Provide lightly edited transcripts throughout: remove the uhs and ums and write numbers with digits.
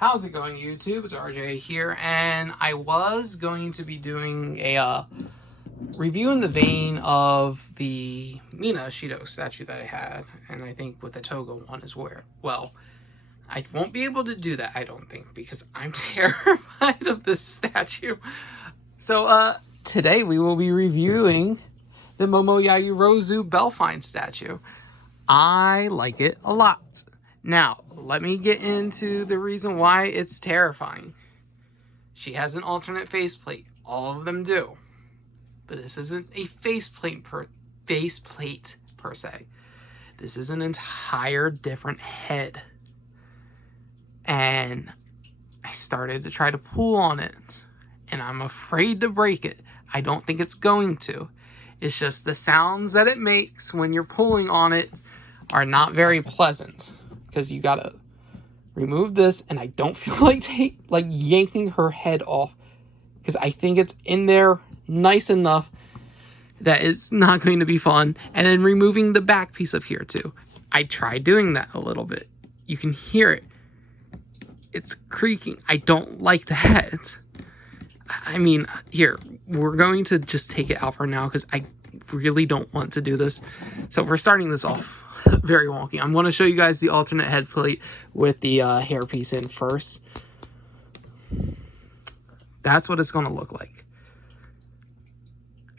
How's it going, YouTube? It's RJ here, and I was going to be doing a review in the vein of the Mina Shido statue that I had, and I think with the Toga one as well. I won't be able to do that, I don't think, because I'm terrified of this statue. So, today we will be reviewing the Momo Yaoyorozu Bellfine statue. I like it a lot. Now, let me get into the reason why it's terrifying. She has an alternate faceplate. All of them do. But this isn't a faceplate per se. This is an entire different head. And I started to try to pull on it. And I'm afraid to break it. I don't think it's going to. It's just the sounds that it makes when you're pulling on it are not very pleasant. Because you gotta remove this, and I don't feel like yanking her head off, because I think it's in there nice enough that it's not going to be fun. And then removing the back piece of here too. I tried doing that a little bit. You can hear it. It's creaking. I don't like the head. I mean, here, we're going to just take it out for now because I really don't want to do this. So we're starting this off very wonky. I'm going to show you guys the alternate head plate with the hairpiece in first. That's what it's going to look like.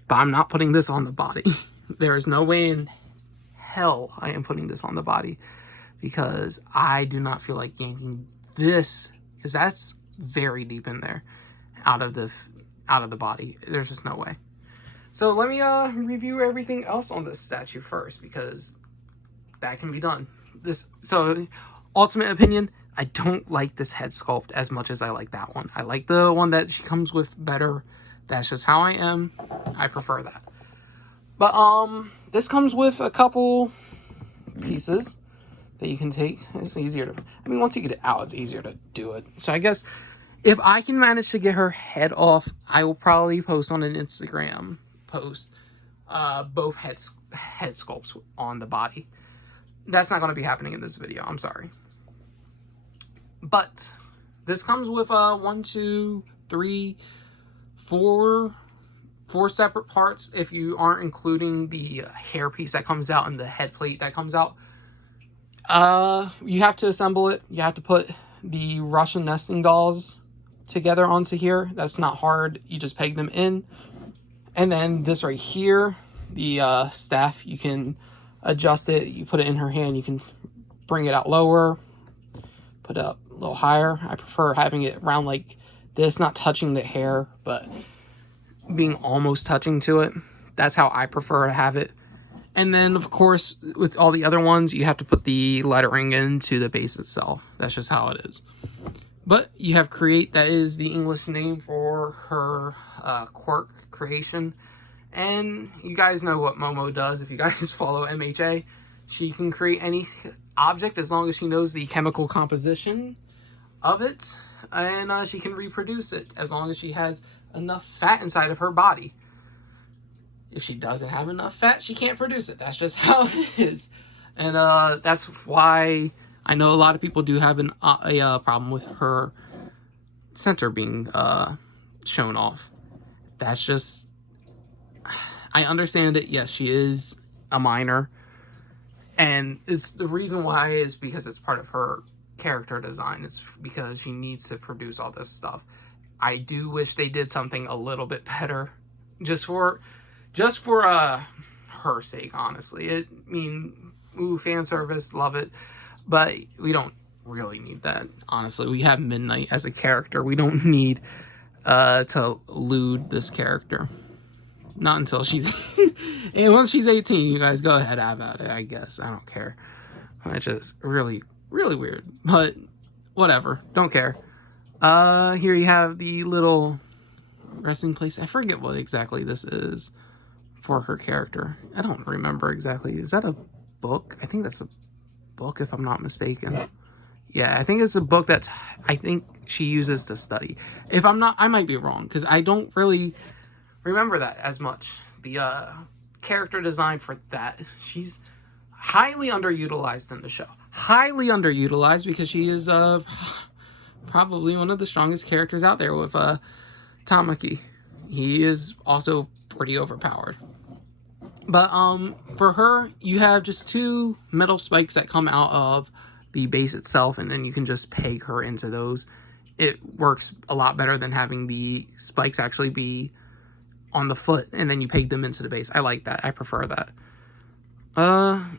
But I'm not putting this on the body. There is no way in hell I am putting this on the body, because I do not feel like yanking this, because that's very deep in there, out of the body. There's just no way. So let me review everything else on this statue first, because that can be done. So ultimate opinion, I don't like this head sculpt as much as I like that one. I like the one that she comes with better. That's just how I am. I prefer that. But this comes with a couple pieces that you can take. It's easier to, I mean, once you get it out, it's easier to do it. So I guess if I can manage to get her head off, I will probably post on an Instagram post both head sculpts on the body. That's not going to be happening in this video. I'm sorry. But this comes with 4 separate parts, if you aren't including the hair piece that comes out and the head plate that comes out. You have to assemble it. You have to put the Russian nesting dolls together onto here. That's not hard. You just peg them in. And then this right here, the staff, you can adjust it. You put it in her hand. You can bring it out lower, put it up a little higher. I prefer having it around like this, not touching the hair, but being almost touching to it. That's how I prefer to have it. And then, of course, with all the other ones, you have to put the lettering into the base itself. That's just how it is. But you have Create, that is the English name for her quirk creation. And you guys know what Momo does. If you guys follow MHA, she can create any object as long as she knows the chemical composition of it. And she can reproduce it as long as she has enough fat inside of her body. If she doesn't have enough fat, she can't produce it. That's just how it is. And that's why I know a lot of people do have a problem with her center being shown off. That's just, I understand it. Yes, she is a minor. And it's the reason why is because it's part of her character design. It's because she needs to produce all this stuff. I do wish they did something a little bit better, just for her sake, honestly. I mean, ooh, fan service, love it, but we don't really need that, honestly. We have Midnight as a character. We don't need to lewd this character. Not until she's and once she's 18, you guys go ahead, have at it, I guess. I don't care. It's just really, really weird, but whatever, don't care. Here you have the little resting place. I forget what exactly this is for her character. I don't remember exactly. Is that a book? I think that's a book, if I'm not mistaken. Yeah, I think it's a book that I think she uses to study. If I'm not, I might be wrong, because I don't really remember that as much. The character design for that, she's highly underutilized in the show. Highly underutilized, because she is probably one of the strongest characters out there with Tamaki. He is also pretty overpowered. But for her, you have just 2 metal spikes that come out of the base itself, and then you can just peg her into those. It works a lot better than having the spikes actually be on the foot, and then you peg them into the base. I like that. I prefer that.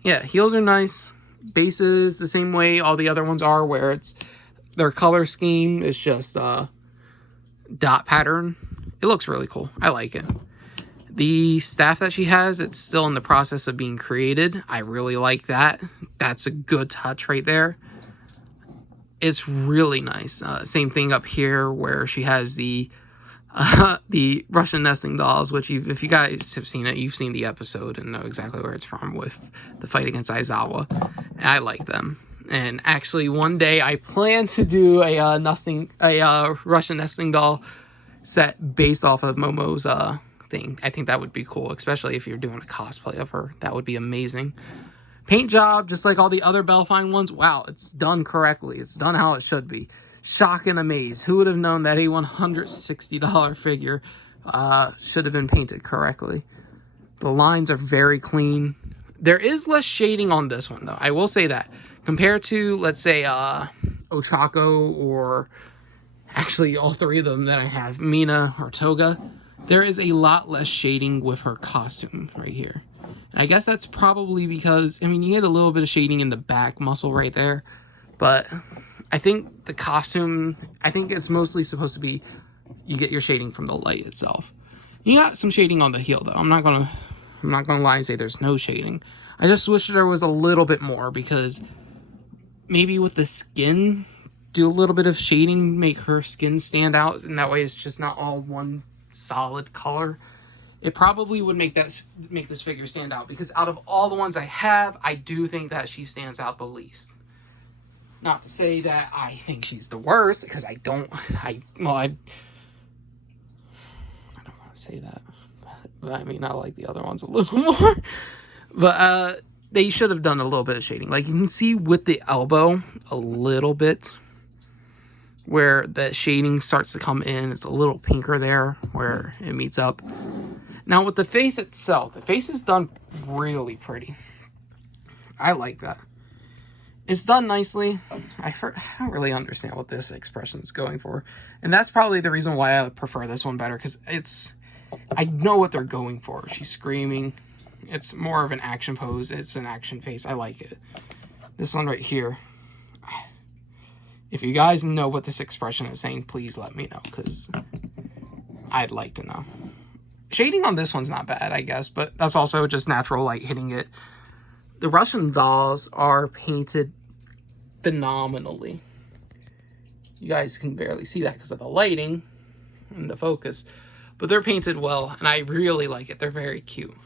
Yeah, heels are nice. Bases the same way all the other ones are, where it's their color scheme is just dot pattern. It looks really cool. I like it. The staff that she has, it's still in the process of being created. I really like that. That's a good touch right there. It's really nice. Same thing up here where she has the Russian nesting dolls, which if you guys have seen it, you've seen the episode and know exactly where it's from with the fight against Aizawa. And I like them. And actually, one day I plan to do a Russian nesting doll set based off of Momo's thing. I think that would be cool, especially if you're doing a cosplay of her. That would be amazing. Paint job, just like all the other Bellfine ones. Wow, it's done correctly. It's done how it should be. Shock and amaze. Who would have known that a $160 figure should have been painted correctly? The lines are very clean. There is less shading on this one, though. I will say that. Compared to, let's say, Ochako, or actually all 3 of them that I have, Mina or Toga, there is a lot less shading with her costume right here. And I guess that's probably because, I mean, you get a little bit of shading in the back muscle right there, but I think the costume, I think it's mostly supposed to be, you get your shading from the light itself. You got some shading on the heel, though. I'm not gonna lie and say there's no shading. I just wish there was a little bit more, because maybe with the skin, do a little bit of shading, make her skin stand out, and that way it's just not all one solid color. It probably would make this figure stand out, because out of all the ones I have, I do think that she stands out the least. Not to say that I think she's the worst, because I don't want to say that. But I mean, I like the other ones a little more. But they should have done a little bit of shading. Like, you can see with the elbow a little bit where the shading starts to come in. It's a little pinker there where it meets up. Now with the face itself, the face is done really pretty. I like that. It's done nicely. I don't really understand what this expression is going for. And that's probably the reason why I prefer this one better, because I know what they're going for. She's screaming. It's more of an action pose. It's an action face. I like it. This one right here. If you guys know what this expression is saying, please let me know, because I'd like to know. Shading on this one's not bad, I guess, but that's also just natural light hitting it. The Russian dolls are painted phenomenally. You guys can barely see that because of the lighting and the focus, but they're painted well, and I really like it. They're very cute.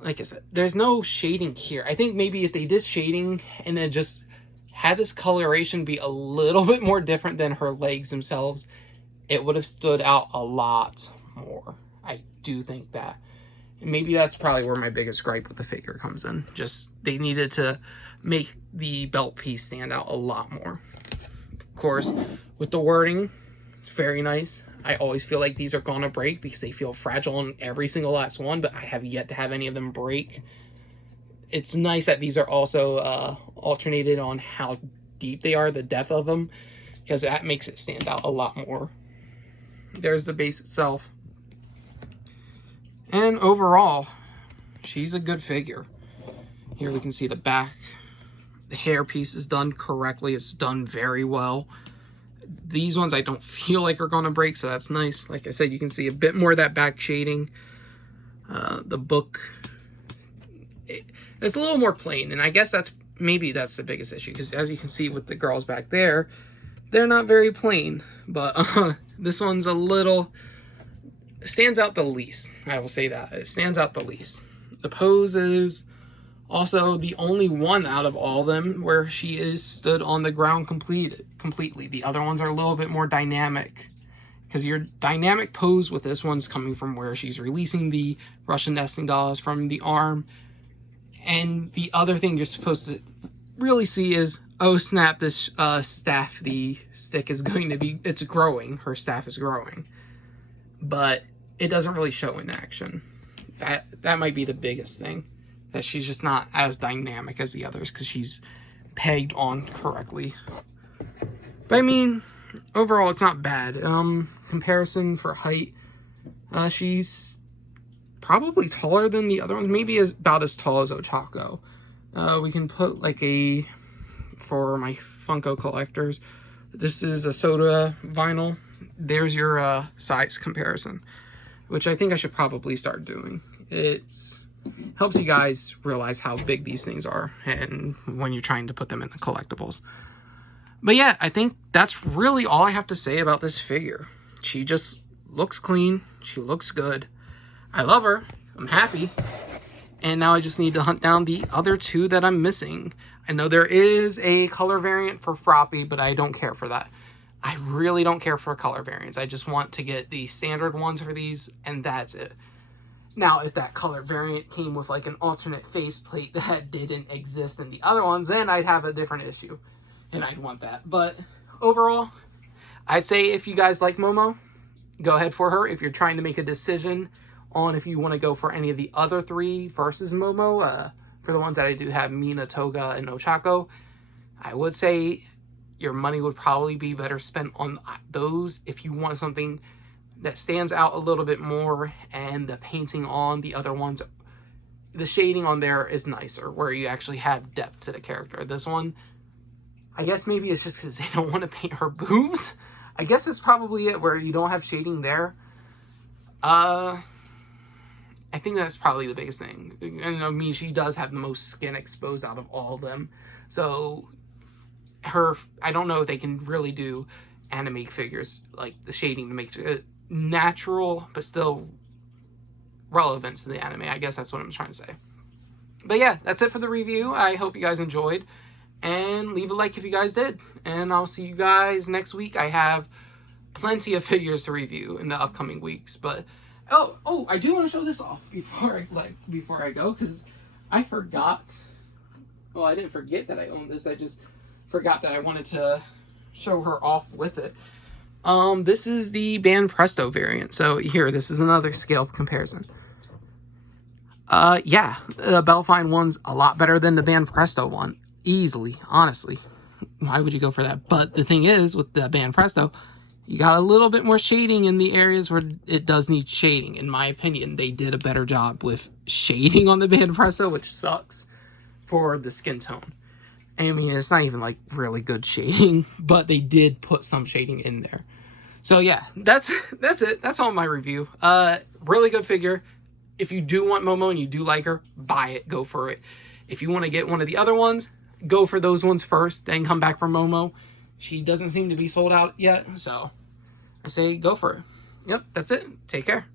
Like I said, there's no shading here. I think maybe if they did shading and then just had this coloration be a little bit more different than her legs themselves, it would have stood out a lot more. I do think that. And maybe that's probably where my biggest gripe with the figure comes in. Just, they needed to make the belt piece stand out a lot more. Of course, with the wording, it's very nice. I always feel like these are gonna break because they feel fragile in every single last one, but I have yet to have any of them break. It's nice that these are also alternated on how deep they are, the depth of them, because that makes it stand out a lot more. There's the base itself. And overall, she's a good figure. Here we can see the back. The hair piece is done correctly. It's done very well. These ones I don't feel like are going to break, so that's nice. Like I said, you can see a bit more of that back shading. The book, it's a little more plain, and I guess maybe that's the biggest issue, because as you can see with the girls back there, they're not very plain, but this one's a little, stands out the least. I will say that. It stands out the least. The pose is also the only one out of all of them where she is stood on the ground completely. The other ones are a little bit more dynamic, because your dynamic pose with this one's coming from where she's releasing the Russian nesting dolls from the arm. And the other thing you're supposed to really see is, oh snap, this staff, the stick is going to be, it's growing. Her staff is growing. But it doesn't really show in action. That might be the biggest thing. That she's just not as dynamic as the others because she's pegged on correctly. But I mean, overall, it's not bad. Comparison for height, she's probably taller than the other ones. Maybe about as tall as Ochako. We can put like for my Funko collectors, this is a soda vinyl. There's your size comparison, which I think I should probably start doing. It's helps you guys realize how big these things are and when you're trying to put them in the collectibles. But yeah, I think that's really all I have to say about this figure. She just looks clean. She looks good. I love her. I'm happy. And now I just need to hunt down the other two that I'm missing. I know there is a color variant for Froppy, but I don't care for that. I really don't care for color variants. I just want to get the standard ones for these, and that's it. Now, if that color variant came with like an alternate faceplate that didn't exist in the other ones, then I'd have a different issue, and I'd want that. But overall, I'd say if you guys like Momo, go ahead for her. If you're trying to make a decision on if you want to go for any of the other three versus Momo, for the ones that I do have, Mina, Toga, and Ochako, I would say your money would probably be better spent on those if you want something that stands out a little bit more, and the painting on the other ones, the shading on there is nicer, where you actually have depth to the character. This one, I guess maybe it's just because they don't want to paint her boobs. I guess that's probably it, where you don't have shading there. I think that's probably the biggest thing. And I mean, she does have the most skin exposed out of all of them. So I don't know if they can really do anime figures, like the shading to make it natural, but still relevant to the anime. I guess that's what I'm trying to say. But yeah, that's it for the review. I hope you guys enjoyed. And leave a like if you guys did. And I'll see you guys next week. I have plenty of figures to review in the upcoming weeks. But oh, I do want to show this off before I go, because I forgot. Well, I didn't forget that I owned this. I just forgot that I wanted to show her off with it. This is the Band Presto variant. So here, this is another scale comparison. Yeah, the Bellfine one's a lot better than the Band Presto one. Easily, honestly. Why would you go for that? But the thing is, with the Band Presto, you got a little bit more shading in the areas where it does need shading. In my opinion, they did a better job with shading on the Band Presto, which sucks for the skin tone. I mean, it's not even like really good shading, but they did put some shading in there. So yeah, that's it. That's all my review. Really good figure. If you do want Momo and you do like her, buy it. Go for it. If you want to get one of the other ones, go for those ones first, then come back for Momo. She doesn't seem to be sold out yet, so I say go for it. Yep, that's it. Take care.